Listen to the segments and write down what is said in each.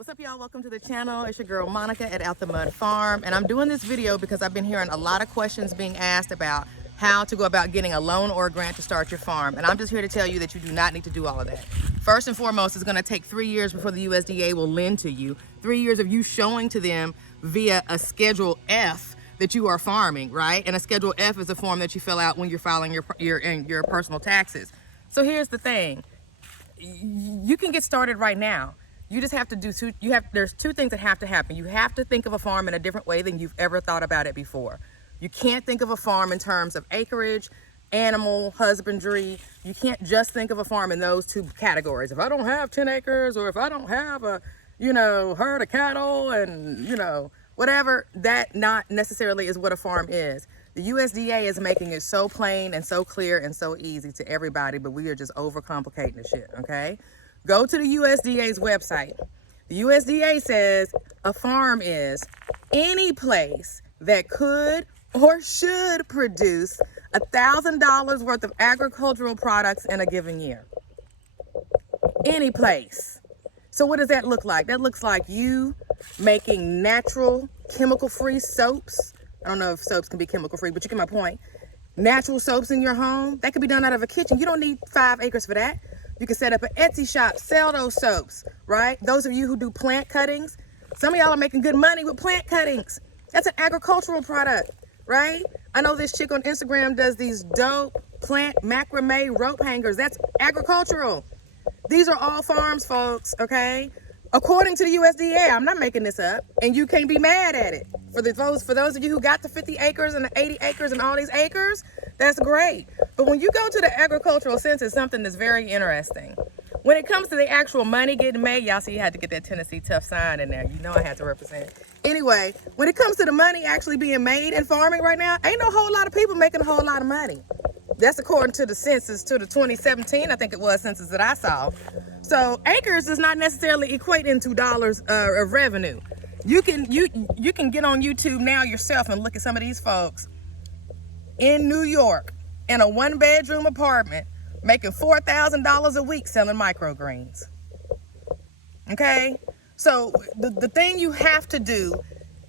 What's up, y'all? Welcome to the channel. It's your girl Monica at Out the Mud Farm, and I'm doing this video because I've been hearing a lot of questions being asked about how to go about getting a loan or a grant to start your farm. And I'm just here to tell you that you do not need to do all of that. First and foremost, it's going to take 3 years before the USDA will lend to you. 3 years of you showing to them via a Schedule F that you are farming, right? And a Schedule F is a form that you fill out when you're filing your personal taxes. So here's the thing. You can get started right now. You just have to do there's two things that have to happen. You have to think of a farm in a different way than you've ever thought about it before. You can't think of a farm in terms of acreage, animal husbandry. You can't just think of a farm in those two categories. If I don't have 10 acres, or if I don't have a, herd of cattle and, whatever, that not necessarily is what a farm is. The USDA is making it so plain and so clear and so easy to everybody, but we are just overcomplicating the shit, okay? Go to the USDA's website. The USDA says a farm is any place that could or should produce $1,000 worth of agricultural products in a given year. Any place. So what does that look like? That looks like you making natural, chemical-free soaps. I don't know if soaps can be chemical-free, but you get my point. Natural soaps in your home. That could be done out of a kitchen. You don't need 5 acres for that. You can set up an Etsy shop, sell those soaps, right? Those of you who do plant cuttings, some of y'all are making good money with plant cuttings. That's an agricultural product, right? I know this chick on Instagram does these dope plant macrame rope hangers. That's agricultural. These are all farms, folks, okay? According to the USDA, I'm not making this up, and you can't be mad at it. For those of you who got the 50 acres and the 80 acres and all these acres, that's great. But when you go to the agricultural census, something that's very interesting. When it comes to the actual money getting made, y'all see you had to get that Tennessee tough sign in there. You know I had to represent. Anyway, when it comes to the money actually being made in farming right now, ain't no whole lot of people making a whole lot of money. That's according to the census, to the 2017, I think it was, census that I saw. So acres does not necessarily equate into dollars of revenue. You can get on YouTube now yourself and look at some of these folks in New York in a 1-bedroom apartment making $4,000 a week selling microgreens. Okay? So the thing you have to do,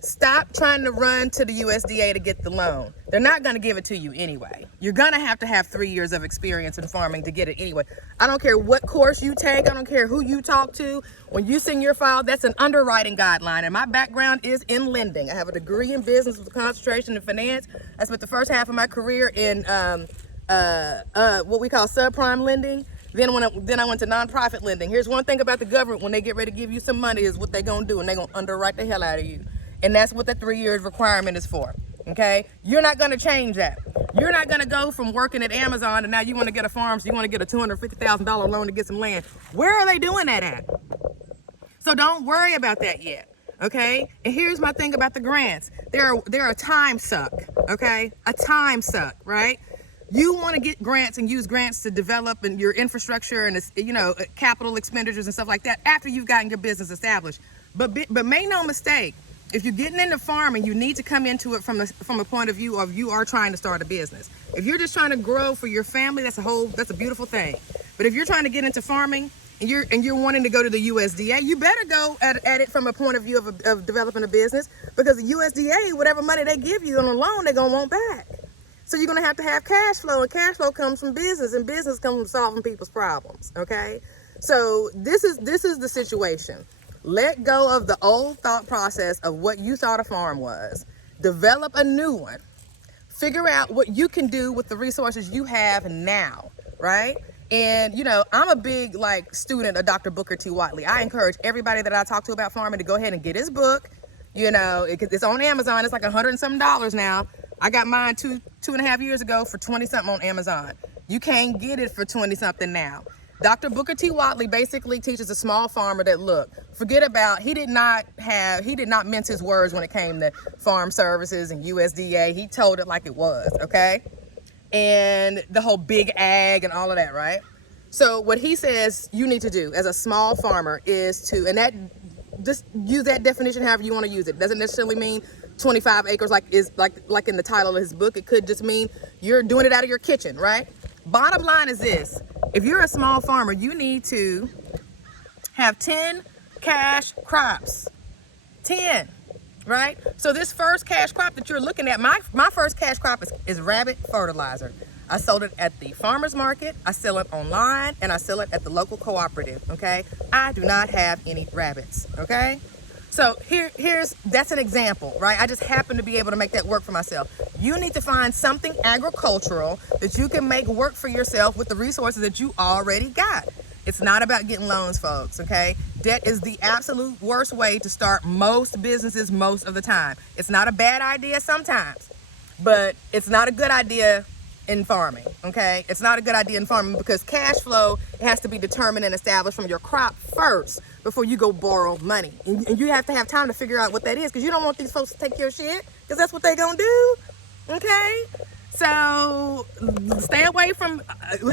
stop trying to run to the USDA to get the loan. They're not going to give it to you anyway. You're going to have 3 years of experience in farming to get it anyway. I don't care what course you take. I don't care who you talk to. When you send your file, that's an underwriting guideline. And my background is in lending. I have a degree in business with a concentration in finance. I spent the first half of my career in what we call subprime lending. Then I went to nonprofit lending. Here's one thing about the government: when they get ready to give you some money, is what they're going to do, and they're going to underwrite the hell out of you. And that's what the 3 years requirement is for, okay? You're not going to change that. You're not going to go from working at Amazon and now you want to get a farm, so you want to get a $250,000 loan to get some land. Where are they doing that at? So don't worry about that yet, okay? And here's my thing about the grants. They're a time suck, okay? A time suck, right? You want to get grants and use grants to develop your infrastructure and, capital expenditures and stuff like that after you've gotten your business established. But make no mistake, if you're getting into farming, you need to come into it from a point of view of you are trying to start a business. If you're just trying to grow for your family, that's a beautiful thing. But if you're trying to get into farming and you're wanting to go to the USDA, you better go at it from a point of view of developing a business, because the USDA, whatever money they give you on a loan, they're gonna want back. So you're gonna have to have cash flow, and cash flow comes from business, and business comes from solving people's problems. Okay, so this is the situation. Let go of the old thought process of what you thought a farm was. Develop a new one. Figure out what you can do with the resources you have now, right? And, I'm a big, student of Dr. Booker T. Watley. I encourage everybody that I talk to about farming to go ahead and get his book. It's on Amazon. It's like $100 and something now. I got mine two and a half years ago for 20 something on Amazon. You can't get it for 20 something now. Dr. Booker T. Watley basically teaches a small farmer that, look, he did not mince his words when it came to farm services and USDA. He told it like it was, okay? And the whole big ag and all of that, right? So what he says you need to do as a small farmer is just use that definition however you want to use it. Doesn't necessarily mean 25 acres like in the title of his book. It could just mean you're doing it out of your kitchen, right? Bottom line is this: if you're a small farmer, you need to have 10 cash crops. 10, right? So this first cash crop that you're looking at, my first cash crop is rabbit fertilizer. I sold it at the farmer's market, I sell it online, and I sell it at the local cooperative, okay? I do not have any rabbits, okay? So that's an example, right? I just happen to be able to make that work for myself. You need to find something agricultural that you can make work for yourself with the resources that you already got. It's not about getting loans, folks, okay? Debt is the absolute worst way to start most businesses most of the time. It's not a bad idea sometimes, but it's not a good idea in farming, okay? It's not a good idea in farming because cash flow has to be determined and established from your crop first before you go borrow money. And you have to have time to figure out what that is because you don't want these folks to take your shit because that's what they're gonna do, okay? So stay away from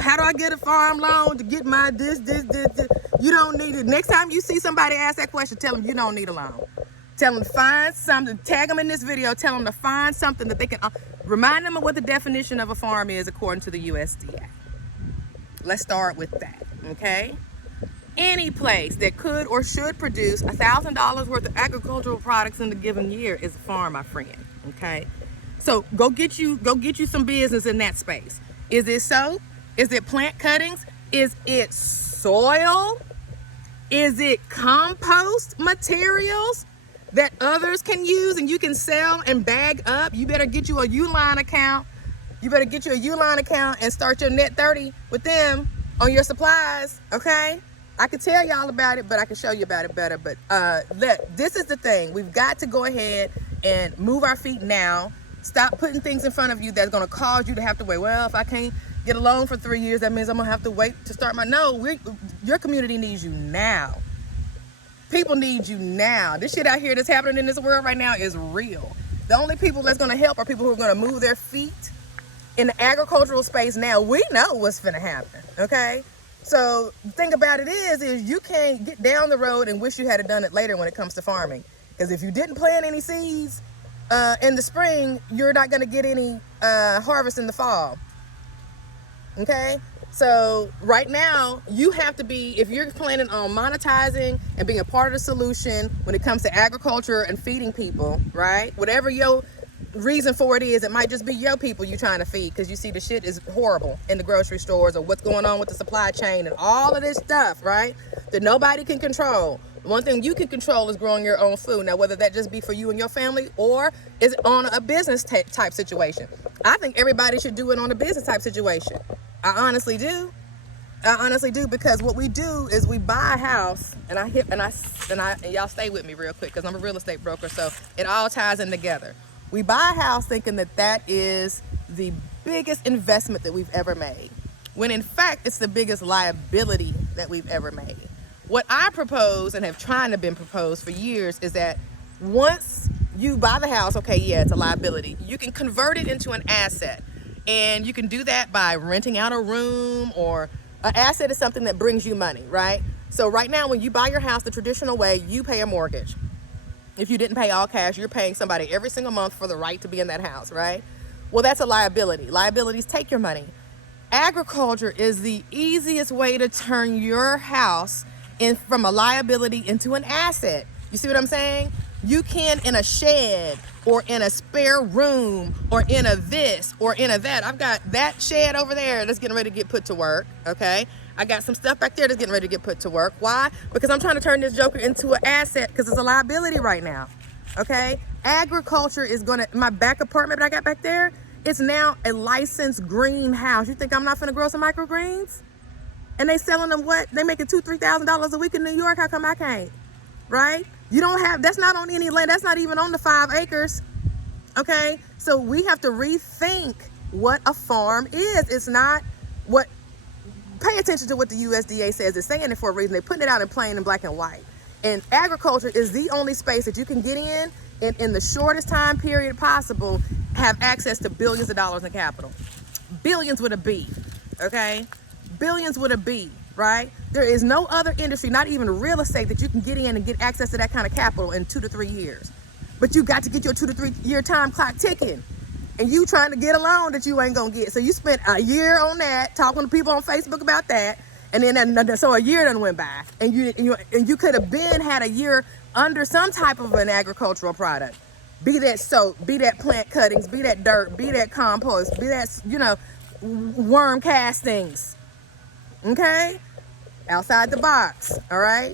how do I get a farm loan to get my this. You don't need it. Next time you see somebody ask that question, tell them you don't need a loan. Tell them to find something, tag them in this video, tell them to find something that they can, remind them of what the definition of a farm is according to the USDA. Let's start with that, okay? Any place that could or should produce $1,000 worth of agricultural products in a given year is a farm, my friend, okay? So go get you some business in that space. Is it soap? Is it plant cuttings? Is it soil? Is it compost materials that others can use and you can sell and bag up? You better get you a Uline account. You better get you a Uline account and start your net 30 with them on your supplies, okay? I can tell y'all about it, but I can show you about it better. But this is the thing. We've got to go ahead and move our feet now. Stop putting things in front of you that's gonna cause you to have to wait. Well, if I can't get a loan for 3 years, that means I'm gonna have to wait to start my, no, your community needs you now. People need you now. This shit out here that's happening in this world right now is real. The only people that's gonna help are people who are gonna move their feet in the agricultural space now. We know what's gonna happen, okay? So the thing about it is you can't get down the road and wish you had done it later when it comes to farming. Because if you didn't plant any seeds in the spring, you're not gonna get any harvest in the fall, okay? So right now, you have to be, if you're planning on monetizing and being a part of the solution when it comes to agriculture and feeding people, right? Whatever your reason for it is, it might just be your people you're trying to feed because you see the shit is horrible in the grocery stores or what's going on with the supply chain and all of this stuff, right? That nobody can control. One thing you can control is growing your own food. Now, whether that just be for you and your family or is it on a business type situation. I think everybody should do it on a business type situation. I honestly do. I honestly do, because what we do is we buy a house, and y'all stay with me real quick because I'm a real estate broker, so it all ties in together. We buy a house thinking that that is the biggest investment that we've ever made, when in fact it's the biggest liability that we've ever made. What I propose and have trying to been proposed for years is that once you buy the house, okay, yeah, it's a liability. You can convert it into an asset. And you can do that by renting out a room, or an asset is something that brings you money, right? So right now, when you buy your house the traditional way, you pay a mortgage. If you didn't pay all cash, you're paying somebody every single month for the right to be in that house, right? Well, that's a liability. Liabilities take your money. Agriculture is the easiest way to turn your house from a liability into an asset. You see what I'm saying? You can, in a shed or in a spare room or in a this or in a that. I've got that shed over there that's getting ready to get put to work, okay? I got some stuff back there that's getting ready to get put to work. Why? Because I'm trying to turn this joker into an asset because it's a liability right now, okay? Agriculture is gonna, my back apartment that I got back there, it's now a licensed greenhouse. You think I'm not gonna grow some microgreens? And they selling them what? They making $2,000, $3,000 a week in New York. How come I can't? Right? You don't have, that's not on any land. That's not even on the 5 acres. Okay? So we have to rethink what a farm is. It's not what, pay attention to what the USDA says. It's saying it for a reason. They're putting it out in plain and black and white. And agriculture is the only space that you can get in the shortest time period possible, have access to billions of dollars in capital. Billions with a B. Okay? Billions with a B, right? There is no other industry, not even real estate, that you can get in and get access to that kind of capital in 2 to 3 years. But you got to get your 2 to 3 year time clock ticking. And you trying to get a loan that you ain't gonna get. So you spent a year on that, talking to people on Facebook about that. And then so a year done went by, and you could have been had a year under some type of an agricultural product. Be that soap, be that plant cuttings, be that dirt, be that compost, be that, worm castings. Okay? Outside the box, all right?